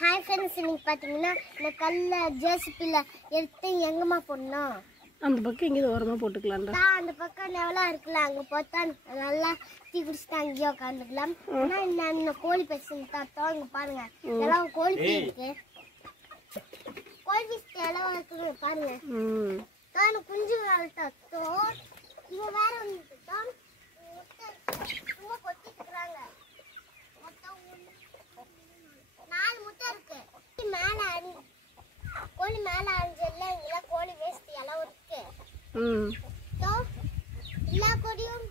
Hi friends, இன்னைக்கு பார்த்தீங்கன்னா இந்த கல்லை ஜேசிபியில் எடுத்து எங்கம்மா போடணும்? அந்த பக்கம் எங்கேயும் ஓரமாக போட்டுக்கலாம்டா. அந்த பக்கம் நெவலா இருக்குல்ல, அங்கே பார்த்தா நல்லா டீ குடிச்சுட்டு அங்கேயே உட்காந்துக்கலாம். ஆனால் இன்னும் கோழி பேசி தாத்தோம். இங்கே பாருங்க, எல்லாம் கோழி பீ இருக்கு. கோழி பீஸ் எல்லாம் இருக்குது பாருங்க. நான் குஞ்சு தாத்தோம். இவங்க வேற வந்து தான் சும்மா கொத்திக்கிறாங்க. மொத்தம் 4 முட்டை இருக்கு. மேலே கோழி மேலே அரைஞ்சல இங்கெல்லாம் கோழி வேஸ்ட் எல்லாம் இருக்கு. எல்லா கொடியும்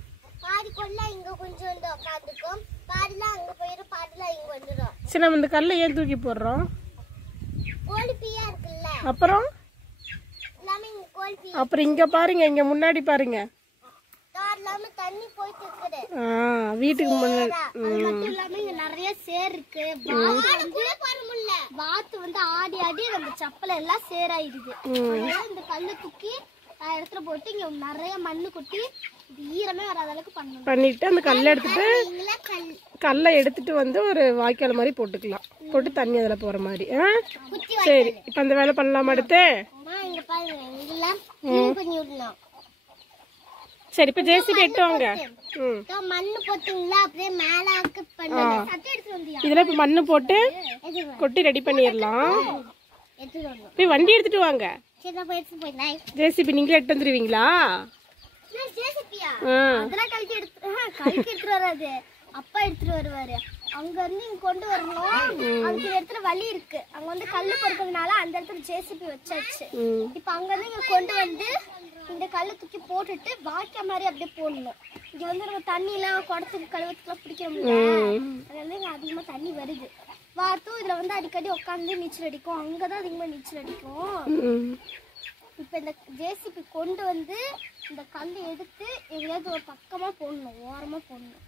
பாதி கொடிலாம் இங்க கொஞ்சம் வந்து உட்காந்துக்கும், பாதிலாம் அங்க போயிடும், பாதிலாம் இங்க வந்துடும். சரி, நம்ம இந்த கல்லை ஏன் தூக்கி போடுறோம்? கோழி பீயா இருக்குல்ல, அப்புறம் எல்லாமே இங்க கோழி பீ. அப்புறம் இங்க பாருங்க, இங்க முன்னாடி பாருங்க, எல்லாமே தண்ணி போயிட்டு இருக்குது. வீட்டுக்கு முன்னாடி. அது மட்டும் இல்லாம இங்க நிறைய சேர் இருக்கு. வாத்து வந்து ஆடி ஆடி நம்ம சப்பல எல்லாம் சேராயிடுது. இந்த கல்லு தூக்கி இடத்துல போட்டு இங்க நிறைய மண்ணு கொட்டி ஈரமே வராத அளவுக்கு பண்ணிட்டு அந்த கல்லை எடுத்துட்டு வந்து ஒரு வாய்க்கால் மாதிரி போட்டுக்கலாம். போட்டு தண்ணி அதில் போற மாதிரி. சரி, இப்ப அந்த வேலை பண்ணலாமா? அடுத்து இங்க பாருங்க, இதெல்லாம் கொஞ்சம் விடணும். சரி, இப்ப ஜேசிபி எட்டுவாங்க. மண்ணு போட்டீங்களா, அப்படியே மேலாக்கு பண்ணுங்க. இதுல இப்ப மண்ணு போட்டு கொட்டி ரெடி பண்ணிடலாம். போய் வண்டி எடுத்துட்டு வாங்க. ஜேசிபி நீங்களே எடுத்து வந்துருவீங்களா? அதெல்லாம் கழிச்சு எடுத்துட்டு வராது, அப்பா எடுத்துட்டு வருவாரு. அங்க இருந்து இங்க கொண்டு வரணும். அங்க இடத்துல வழி இருக்கு, அங்க வந்து கல்லு பொறுக்கிறதுனால அந்த இடத்துல ஜேசிபி வச்சாச்சு. இப்ப அங்க இருந்து இங்க கொண்டு வந்து இந்த கல்லை தூக்கி போட்டுட்டு வாய்க்கா மாதிரி அப்படியே போடணும். இங்க வந்து நம்ம தண்ணி எல்லாம் குடத்துக்கு கழுவத்துக்குலாம் பிடிக்க முடியல, அதனால இங்க அதிகமா தண்ணி வருது. வாத்தும் இதுல வந்து அடிக்கடி உட்காந்து நீச்சல் அடிக்கும், அங்கதான் அதிகமா நீச்சல் அடிக்கும். இப்ப இந்த ஜேசிபி கொண்டு வந்து இந்த கல்லை எடுத்து எங்கேயாவது ஒரு பக்கமா போடணும், ஓரமா போடணும்.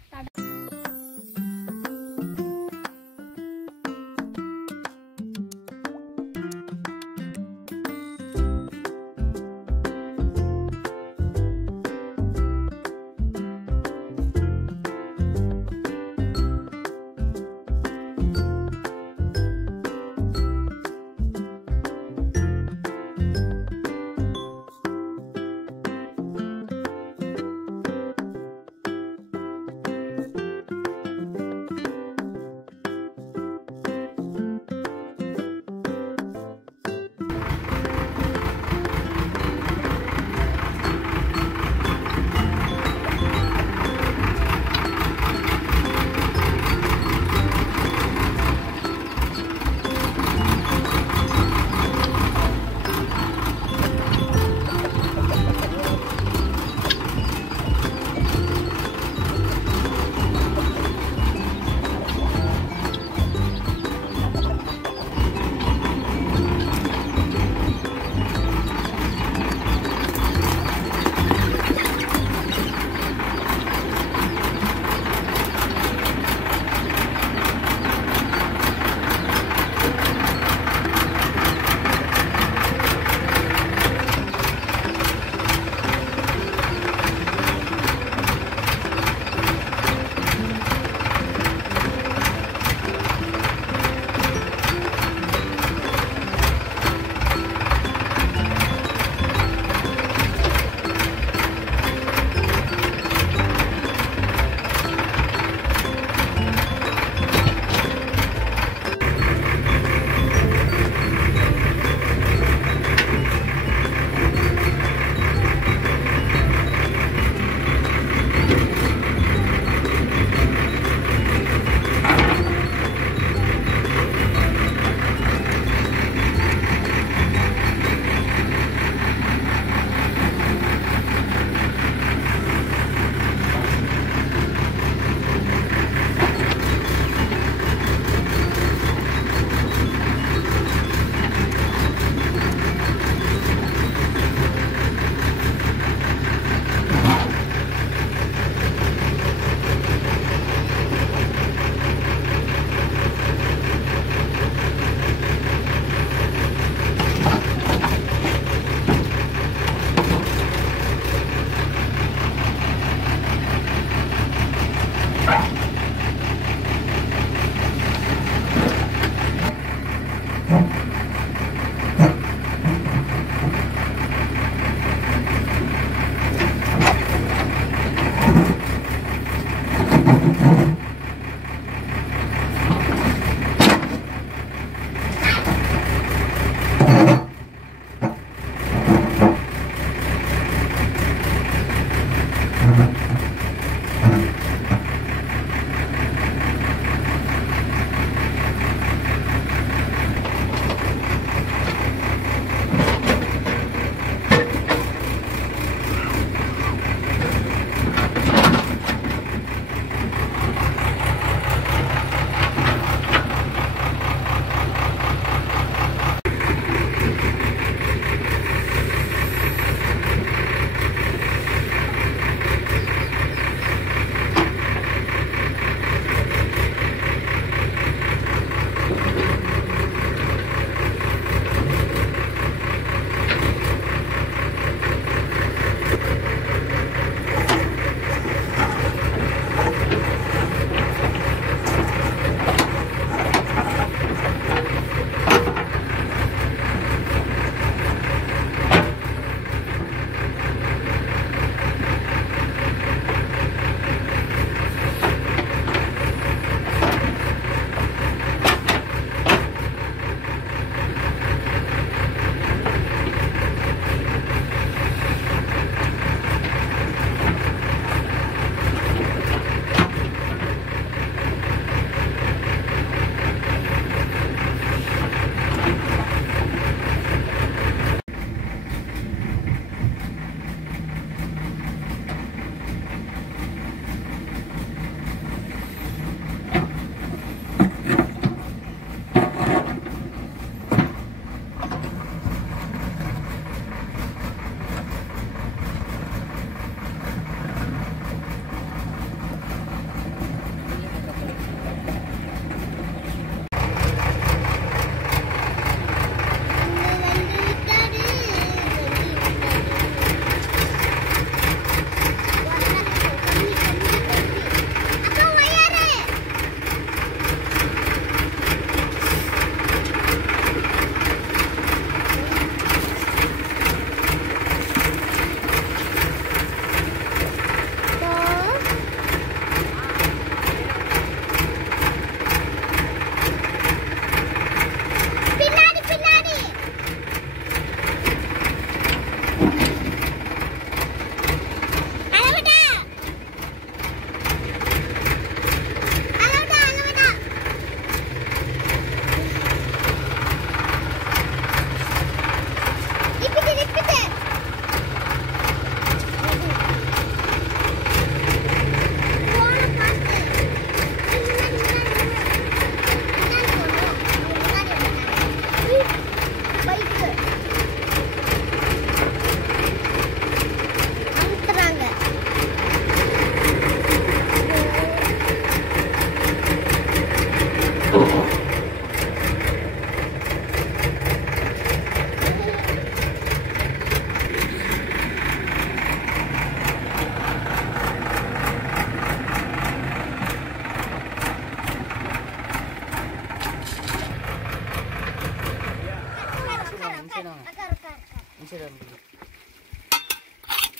சைடு வந்து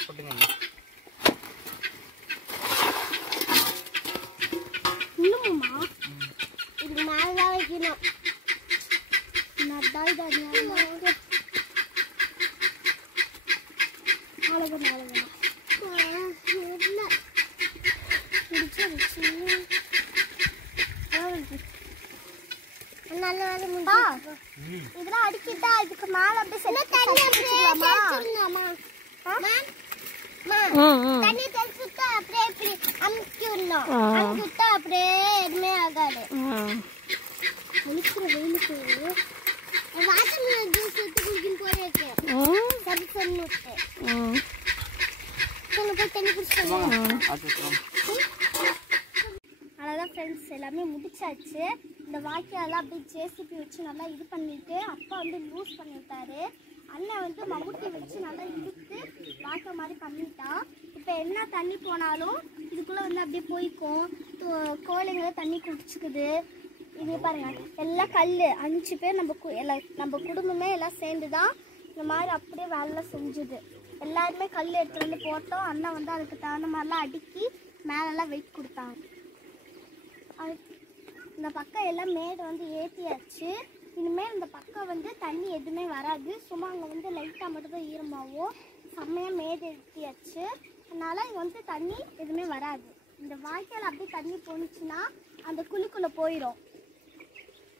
போட்டுங்க. இன்னுமா இது மேலதான் வைக்கணும். நட்டாய் தனியா இதெல்லாம் அடிக்கிட்டா இதுக்கு மேல அப்படியே தண்ணி தெளிச்சுட்டா அப்படியே இப்படி அமுக்கி விடணும். அமுக்கி விட்டா அப்படியே எதுவுமே ஆகாது. வெயிலுக்கு வாட்டர் ஜூஸ் எடுத்து குடிக்கும் போல இருக்கு. சரி சொல்லி விட்டு போய் தண்ணி குடிச்சிட்டு அவ்வளோதான் ஃப்ரெண்ட்ஸ், எல்லாமே முடிச்சாச்சு. இந்த வாய்க்காலெல்லாம் அப்படியே ஜேசிபி வச்சு நல்லா இது பண்ணிட்டு அப்பா வந்து லூஸ் பண்ணிவிட்டாரு. அண்ணன் வந்து மம்முட்டி வச்சு நல்லா இழுத்து வாய்க்கால் மாதிரி பண்ணிட்டான். இப்போ என்ன தண்ணி போனாலும் இதுக்குள்ளே வந்து அப்படியே போய்க்கும். கோழிங்களை தண்ணி குடிச்சுக்குது. இது பாருங்க, எல்லாம் கல் 5 பேர் நம்ம குடும்பமே எல்லாம் சேர்ந்து தான் இந்த மாதிரி அப்படியே வேலைலாம் செஞ்சுது. எல்லாருமே கல் எடுத்துகிட்டு வந்து போட்டோம். அண்ணன் வந்து அதுக்கு தகுந்த மாதிரிலாம் அடுக்கி மேலெல்லாம் வெயிட் கொடுத்தாங்க. இந்த பக்கம் எல்லாம் மேடு வந்து ஏற்றியாச்சு. இனிமேல் இந்த பக்கம் வந்து தண்ணி எதுவுமே வராது. சும்மா அங்கே வந்து லைட்டாக மட்டும் தான் ஈரமாகும். செம்மையாக மேடு ஏற்றியாச்சு. அதனால் இங்கே வந்து தண்ணி எதுவுமே வராது. இந்த வாய்க்கால் அப்படியே தண்ணி போணுச்சுன்னா அந்த குழிக்குள்ளே போயிடும்.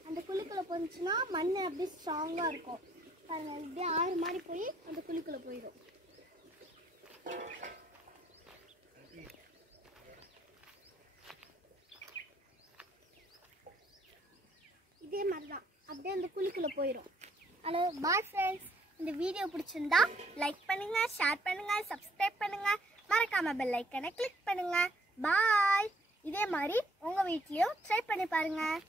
அந்த குழிக்குள்ளே போணுச்சுன்னா மண் அப்படியே ஸ்ட்ராங்காக இருக்கும். பாருங்கள், இப்படியே ஆறு மாதிரி போய் அந்த குழிக்குள்ளே போயிடும். இதே மாதிரி தான் அப்படியே அந்த குழிக்குள்ளே போயிடும். ஹலோ பாய் ஃப்ரெண்ட்ஸ், இந்த வீடியோ பிடிச்சிருந்தா லைக் பண்ணுங்கள், ஷேர் பண்ணுங்கள், சப்ஸ்கிரைப் பண்ணுங்கள், மறக்காமல் பெல் ஐக்கனை கிளிக் பண்ணுங்கள். பாய். இதே மாதிரி உங்கள் வீட்லேயும் ட்ரை பண்ணி பாருங்கள்.